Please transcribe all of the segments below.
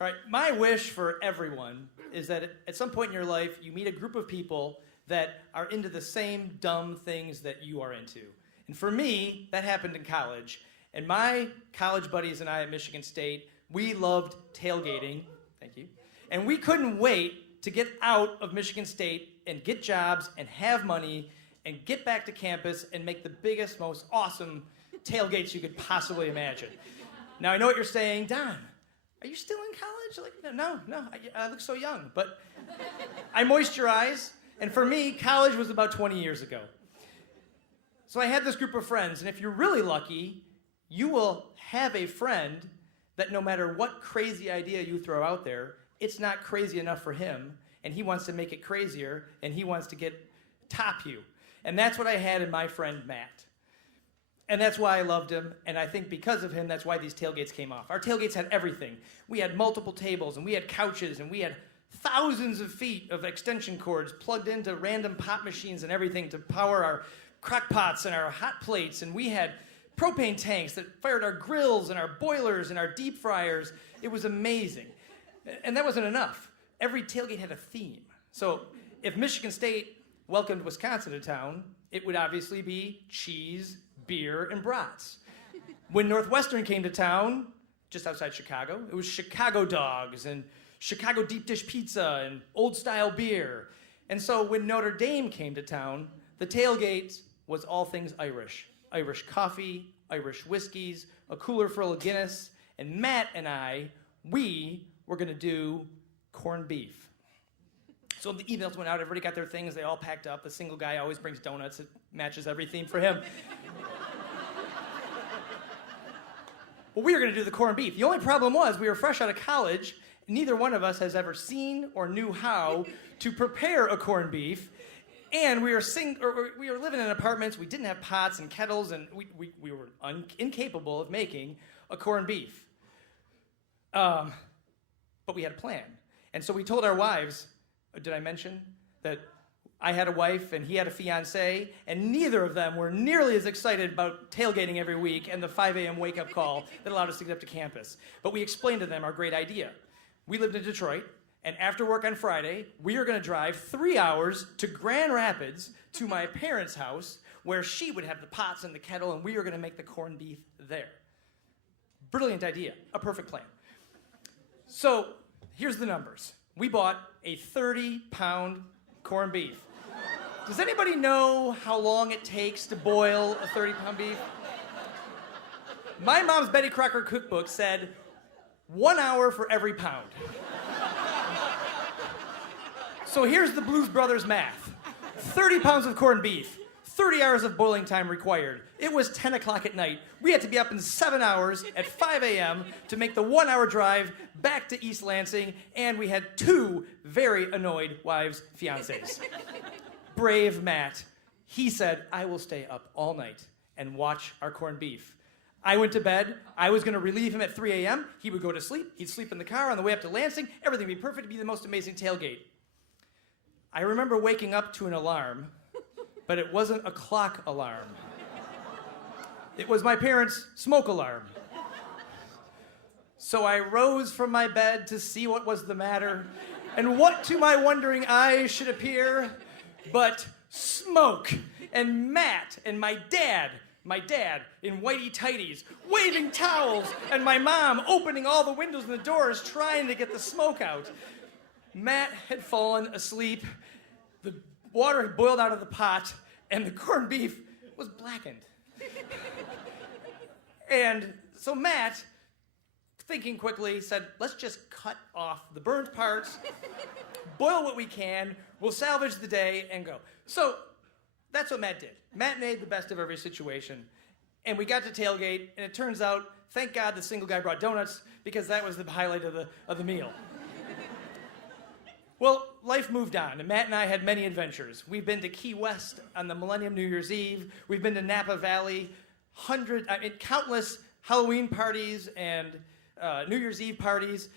All right, my wish for everyone is that at some point in your life, you meet a group of people that are into the same dumb things that you are into. And for me, that happened in college. And my college buddies and I at Michigan State, we loved tailgating. Thank you. And we couldn't wait to get out of Michigan State and get jobs and have money and get back to campus and make the biggest, most awesome tailgates you could possibly imagine. Now, I know what you're saying, Don. Are you still in college? Like, no, I look so young. But I moisturize, and for me, college was about 20 years ago. So I had this group of friends, and if you're really lucky, you will have a friend that no matter what crazy idea you throw out there, it's not crazy enough for him, and he wants to make it crazier, and he wants to top you. And that's what I had in my friend Matt. And that's why I loved him, and I think because of him, that's why these tailgates came off. Our tailgates had everything. We had multiple tables, and we had couches, and we had thousands of feet of extension cords plugged into random pop machines and everything to power our crock pots and our hot plates, and we had propane tanks that fired our grills and our boilers and our deep fryers. It was amazing. And that wasn't enough. Every tailgate had a theme. So if Michigan State welcomed Wisconsin to town, it would obviously be cheese, beer, and brats. When Northwestern came to town, just outside Chicago, it was Chicago dogs and Chicago deep dish pizza and old style beer. And so when Notre Dame came to town, the tailgate was all things Irish. Irish coffee, Irish whiskeys, a cooler full of Guinness, and Matt and I, we were gonna do corned beef. So the emails went out, everybody got their things, they all packed up. The single guy always brings donuts, it matches every theme for him. Well, we were gonna do the corned beef. The only problem was we were fresh out of college, neither one of us has ever seen or knew how to prepare a corned beef, and we were living in apartments, we didn't have pots and kettles, and we were incapable of making a corned beef. But we had a plan. And so we told our wives, did I mention that I had a wife and he had a fiancé, and neither of them were nearly as excited about tailgating every week and the 5 a.m. wake-up call that allowed us to get up to campus. But we explained to them our great idea. We lived in Detroit, and after work on Friday, we were gonna drive 3 hours to Grand Rapids to my parents' house, where she would have the pots and the kettle, and we were gonna make the corned beef there. Brilliant idea, a perfect plan. So here's the numbers. We bought a 30-pound corned beef. Does anybody know how long it takes to boil a 30-pound beef? My mom's Betty Crocker cookbook said 1 hour for every pound. So here's the Blues Brothers math. 30 pounds of corned beef, 30 hours of boiling time required. It was 10 o'clock at night. We had to be up in 7 hours at 5 a.m. to make the 1 hour drive back to East Lansing, and we had 2 very annoyed wives' fiancés. Brave Matt. He said, I will stay up all night and watch our corned beef. I went to bed. I was going to relieve him at 3 a.m. He would go to sleep. He'd sleep in the car on the way up to Lansing. Everything would be perfect. It'd be the most amazing tailgate. I remember waking up to an alarm, but it wasn't a clock alarm. It was my parents' smoke alarm. So I rose from my bed to see what was the matter, and what to my wondering eyes should appear but smoke, and Matt and my dad in whitey tighties, waving towels, and my mom opening all the windows and the doors trying to get the smoke out. Matt had fallen asleep, the water had boiled out of the pot, and the corned beef was blackened. And so Matt, thinking quickly, said, let's just cut off the burnt parts, boil what we can, we'll salvage the day, and go. So that's what Matt did. Matt made the best of every situation. And we got to tailgate, and it turns out, thank God the single guy brought donuts, because that was the highlight of the meal. Well, life moved on, and Matt and I had many adventures. We've been to Key West on the Millennium New Year's Eve. We've been to Napa Valley, countless Halloween parties and New Year's Eve parties.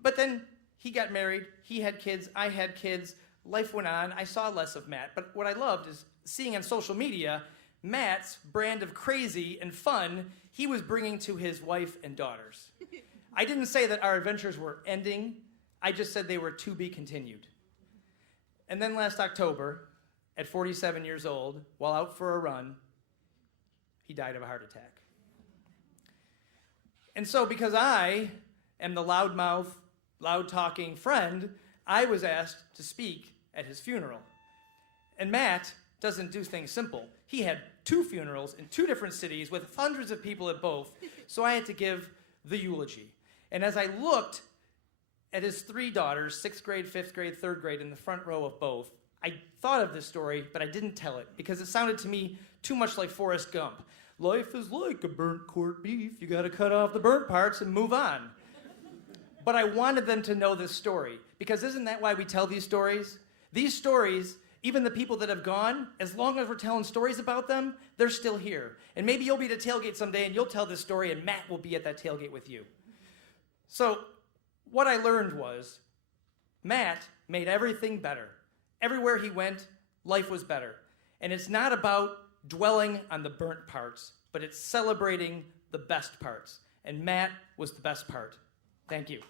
But then he got married, he had kids, I had kids. Life went on. I saw less of Matt. But what I loved is seeing on social media Matt's brand of crazy and fun he was bringing to his wife and daughters. I didn't say that our adventures were ending. I just said they were to be continued. And then last October, at 47 years old, while out for a run, he died of a heart attack. And so because I am the loudmouth, loud-talking friend, I was asked to speak at his funeral. And Matt doesn't do things simple. He had 2 funerals in 2 different cities with hundreds of people at both, so I had to give the eulogy. And as I looked at his 3 daughters, 6th grade, 5th grade, 3rd grade, in the front row of both, I thought of this story, but I didn't tell it because it sounded to me too much like Forrest Gump. Life is like a burnt corned beef. You gotta cut off the burnt parts and move on. But I wanted them to know this story because isn't that why we tell these stories? These stories, even the people that have gone, as long as we're telling stories about them, they're still here. And maybe you'll be at a tailgate someday and you'll tell this story and Matt will be at that tailgate with you. So what I learned was Matt made everything better. Everywhere he went, life was better. And it's not about dwelling on the burnt parts, but it's celebrating the best parts. And Matt was the best part. Thank you.